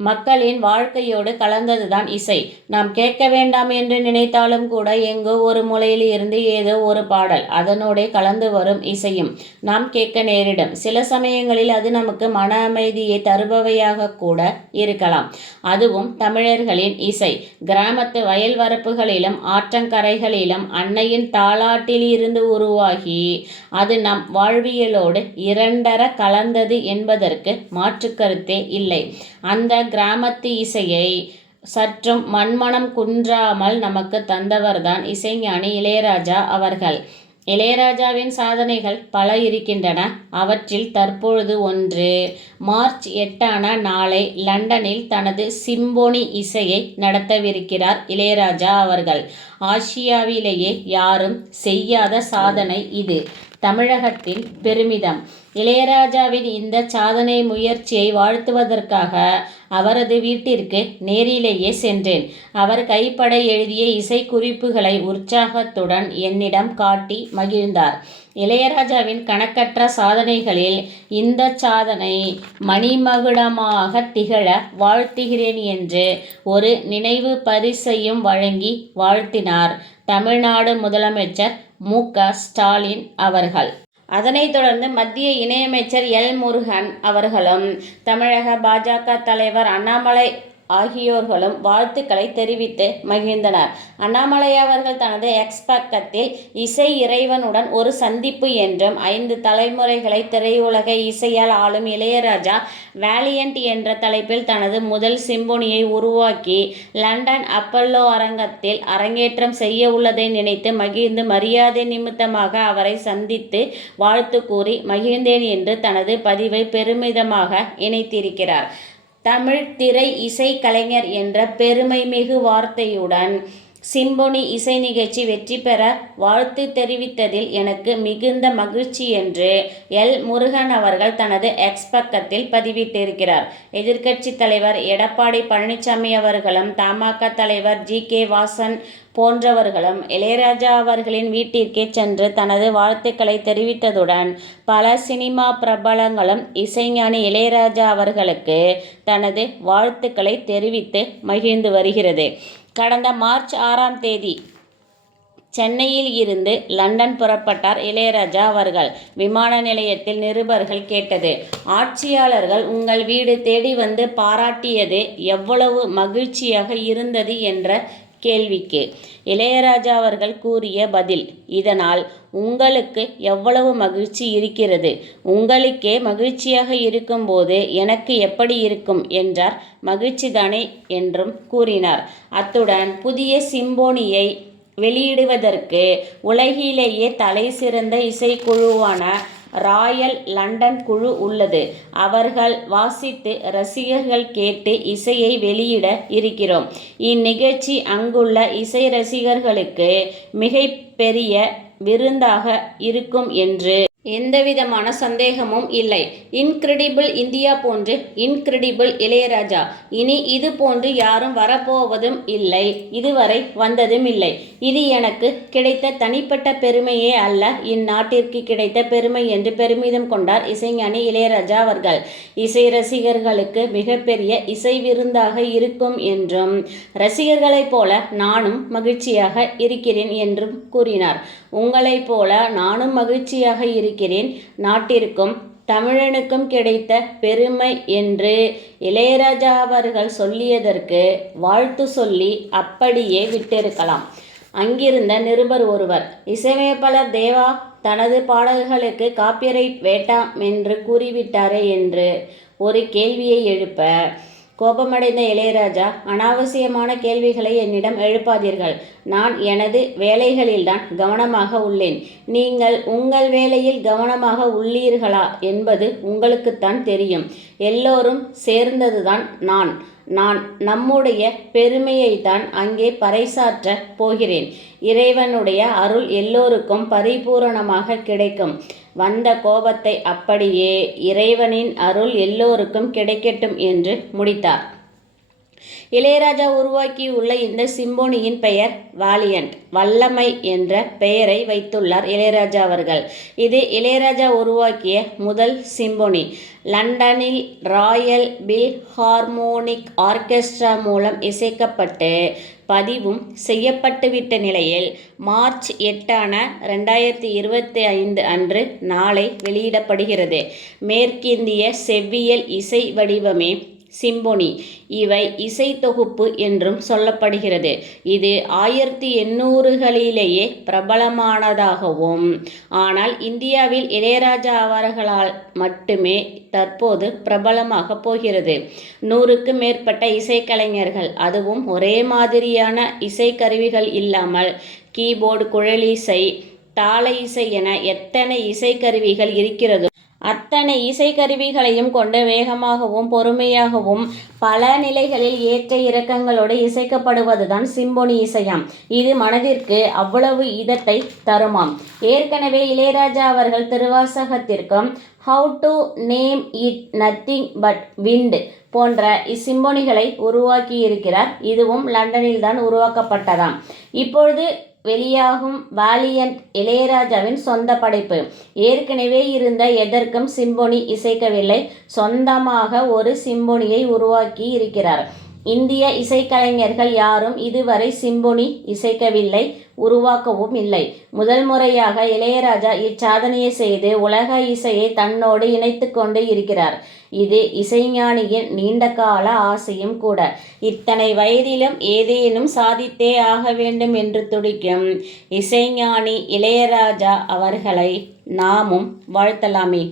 மக்களின் வாழ்க்கையோடு கலந்ததுதான் இசை. நாம் கேட்க வேண்டாம் என்று நினைத்தாலும் கூட எங்கோ ஒரு மூலையில் இருந்து ஏதோ ஒரு பாடல் அதனோடே கலந்து வரும் இசையும் நாம் கேட்க நேரிடும். சில சமயங்களில் அது நமக்கு மன அமைதியை தருபவையாக கூட இருக்கலாம். அதுவும் தமிழர்களின் இசை. கிராமத்து வயல் வரப்புகளிலும் ஆற்றங்கரைகளிலும் அன்னையின் தாலாட்டிலிருந்து உருவாகி அது நம் வாழ்வியலோடு இரண்டற கலந்தது என்பதற்கு மாற்றுக்கருத்தே இல்லை. அந்த கிராமத்து இசையை சற்றும் மண்மனம் குன்றாமல் நமக்கு தந்தவர்தான் இசைஞானி இளையராஜா அவர்கள். இளையராஜாவின் சாதனைகள் பல இருக்கின்றன. அவற்றில் தற்பொழுது ஒன்று. மார்ச் எட்டான நாளை லண்டனில் தனது சிம்பொனி இசையை நடத்தவிருக்கிறார் இளையராஜா அவர்கள். ஆசியாவிலேயே யாரும் செய்யாத சாதனை இது. தமிழகத்தின் பெருமிதம்! இளையராஜாவின் இந்த சாதனை முயற்சியை வாழ்த்துவதற்காக அவரது வீட்டிற்கு நேரிலேயே சென்றேன். அவர் கைப்பட எழுதிய இசைக்குறிப்புகளை உற்சாகத்துடன் என்னிடம் காட்டி மகிழ்ந்தார். இளையராஜாவின் கணக்கற்ற சாதனைகளில் இந்த சாதனை மணிமகுடமாக திகழ வாழ்த்துகிறேன் என்று ஒரு நினைவு பரிசையும் வழங்கி வாழ்த்தினார் தமிழ்நாடு முதலமைச்சர் மு. க. ஸ்டாலின் அவர்கள். அதனைத் தொடர்ந்து மத்திய இணையமைச்சர் எல். முருகன் அவர்களும் தமிழக பாஜக தலைவர் அண்ணாமலை ஆகியோர்களும் வாழ்த்துக்களை தெரிவித்து மகிழ்ந்தனர். அண்ணாமலை அவர்கள் தனது எக்ஸ் பக்கத்தில் இசை இறைவனுடன் ஒரு சந்திப்பு என்றும் ஐந்து தலைமுறைகளை திரையுலக இசையால் ஆளும் இளையராஜா வேலியன்ட் என்ற தலைப்பில் தனது முதல் சிம்பொனியை உருவாக்கி லண்டன் அப்பல்லோ அரங்கத்தில் அரங்கேற்றம் செய்ய உள்ளதை நினைத்து மகிழ்ந்து மரியாதை நிமித்தமாக அவரை சந்தித்து வாழ்த்து கூறி மகிழ்ந்தேன் என்று தனது பதிவை பெருமிதமாக இணைத்திருக்கிறார். தமிழ் திரை இசை கலைஞர் என்ற பெருமைமிகு வார்த்தையுடன் சிம்பொனி இசை நிகழ்ச்சி வெற்றி பெற வாழ்த்து தெரிவித்ததில் எனக்கு மிகுந்த மகிழ்ச்சி என்று எல். முருகன் அவர்கள் தனது எக்ஸ் பக்கத்தில் பதிவிட்டிருக்கிறார். எதிர்க்கட்சி தலைவர் எடப்பாடி பழனிசாமி அவர்களும் தமாக தலைவர் ஜி. கே. வாசன் போன்றவர்களும் இளையராஜா அவர்களின் வீட்டிற்கே சென்று தனது வாழ்த்துக்களை தெரிவித்ததுடன் பல சினிமா பிரபலங்களும் இசைஞானி இளையராஜா அவர்களுக்கு தனது வாழ்த்துக்களை தெரிவித்து மகிழ்ந்து வருகிறது. கடந்த மார்ச் ஆறாம் தேதி சென்னையில் இருந்து லண்டன் புறப்பட்டார் இளையராஜா அவர்கள். விமான நிலையத்தில் நிருபர்கள் கேட்டது ஆட்சியாளர்கள் உங்கள் வீடு தேடி வந்து பாராட்டியது எவ்வளவு மகிழ்ச்சியாக இருந்தது என்ற கேள்விக்கு இளையராஜா அவர்கள் கூறிய பதில் இதனால் உங்களுக்கு எவ்வளவு மகிழ்ச்சி இருக்கிறது. உங்களுக்கே மகிழ்ச்சியாக இருக்கும்போது எனக்கு எப்படி இருக்கும் என்றார். மகிழ்ச்சிதானே என்றும் கூறினார். அத்துடன் புதிய சிம்போனியை வெளியிடுவதற்கு உலகிலேயே தலை சிறந்த இசைக்குழுவான ராயல் லண்டன் குழு உள்ளது. அவர்கள் வாசித்து ரசிகர்கள் கேட்டு இசையை வெளியிட இருக்கிறோம். இந்நிகழ்ச்சி அங்குள்ள இசை ரசிகர்களுக்கு மிகைப்பெரிய விருந்தாக இருக்கும் என்று எந்தவிதமான சந்தேகமும் இல்லை. இன்கிரெடிபிள் இந்தியா போன்று இன்கிரெடிபிள் இளையராஜா. இனி இது போன்று யாரும் வரப்போவதும் இல்லை இதுவரை வந்ததும் இல்லை இது எனக்கு கிடைத்த தனிப்பட்ட பெருமையே அல்ல இந்நாட்டிற்கு கிடைத்த பெருமை என்று பெருமிதம் கொண்டார் இசைஞானி இளையராஜா அவர்கள். இசை ரசிகர்களுக்கு மிகப்பெரிய இசை விருந்தாக இருக்கும் என்றும் ரசிகர்களைப் போல நானும் மகிழ்ச்சியாக இருக்கிறேன் என்றும் கூறினார். உங்களைப் போல நானும் மகிழ்ச்சியாக இருக்கிறேன். நாட்டிற்கும் தமிழனுக்கும் கிடைத்த பெருமை என்று இளையராஜா அவர்கள் சொல்லியதற்கு வாழ்த்து சொல்லி அப்படியே விட்டிருக்கலாம். அங்கிருந்த நிருபர் ஒருவர் இசையமைப்பாளர் தேவா தனது பாடல்களுக்கு காப்பிரைட் வேண்டாமென்று கூறிவிட்டாரே என்று ஒரு கேள்வியை எழுப்ப கோபமடைந்த இளையராஜா அனாவசியமான கேள்விகளை என்னிடம் எழுப்பாதீர்கள். நான் எனது வேலைகளில்தான் கவனமாக உள்ளேன். நீங்கள் உங்கள் வேலையில் கவனமாக உள்ளீர்களா என்பது உங்களுக்குத்தான் தெரியும். எல்லோரும் சேர்ந்ததுதான் நான். நான் நம்முடைய பெருமையை தான் அங்கே பறைசாற்றப் போகிறேன். இறைவனுடைய அருள் எல்லோருக்கும் பரிபூரணமாக கிடைக்கும். வந்த கோபத்தை அப்படியே இறைவனின் அருள் எல்லோருக்கும் கிடைக்கட்டும் என்று முடித்தார். இளையராஜா உருவாக்கியுள்ள இந்த சிம்போனியின் பெயர் வாலியன்ட் வல்லமை என்ற பெயரை வைத்துள்ளார் இளையராஜா அவர்கள். இது இளையராஜா உருவாக்கிய முதல் சிம்போனி. லண்டனில் ராயல் பில் ஹார்மோனிக் ஆர்கெஸ்ட்ரா மூலம் இசைக்கப்பட்டு பதிவும் செய்யப்பட்டுவிட்ட நிலையில் மார்ச் எட்டான ரெண்டாயிரத்தி இருபத்தி ஐந்து அன்று நாளை வெளியிடப்படுகிறது. மேற்கிந்திய செவ்வியல் இசை வடிவமே சிம்போனி. இவை இசை தொகுப்பு என்றும் சொல்லப்படுகிறது. இது ஆயிரத்தி எண்ணூறுகளிலேயே பிரபலமானதாகவும் ஆனால் இந்தியாவில் இளையராஜா அவர்களால் மட்டுமே தற்போது பிரபலமாக போகிறது. நூறுக்கு மேற்பட்ட இசைக்கலைஞர்கள் அதுவும் ஒரே மாதிரியான இசைக்கருவிகள் இல்லாமல் கீபோர்டு குழலிசை தாள இசை என எத்தனை இசைக்கருவிகள் இருக்கிறதோ அத்தனை இசைக்கருவிகளையும் கொண்டு வேகமாகவும் பொறுமையாகவும் பல நிலைகளில் ஏற்ற இறக்கங்களோடு இசைக்கப்படுவதுதான் சிம்பொனி இசையாம். இது மனதிற்கு அவ்வளவு இதத்தை தருமாம். ஏற்கனவே இளையராஜா அவர்கள் திருவாசகத்திற்கும் how to name it nothing but wind போன்ற இச்சிம்பொனிகளை உருவாக்கியிருக்கிறார். இதுவும் லண்டனில் தான் உருவாக்கப்பட்டதாம். இப்பொழுது வெளியாகும் வாலியன்ட் இளையராஜாவின் சொந்த படைப்பு. ஏற்கனவே இருந்த எதற்கும் சிம்போனி இசைக்கவில்லை. சொந்தமாக ஒரு சிம்போனியை உருவாக்கி இருக்கிறார். இந்திய இசைக்கலைஞர்கள் யாரும் இதுவரை சிம்பொனி இசைக்கவில்லை உருவாக்கவும் இல்லை. முதல் முறையாக இளையராஜா இச்சாதனையை செய்து உலக இசையை தன்னோடு இணைத்து கொண்டு இருக்கிறார். இது இசைஞானியின் நீண்டகால ஆசையும் கூட. இத்தனை வயதிலும் ஏதேனும் சாதித்தே ஆக வேண்டும் என்று துடிக்கும் இசைஞானி இளையராஜா அவர்களை நாமும் வாழ்த்தலாமே.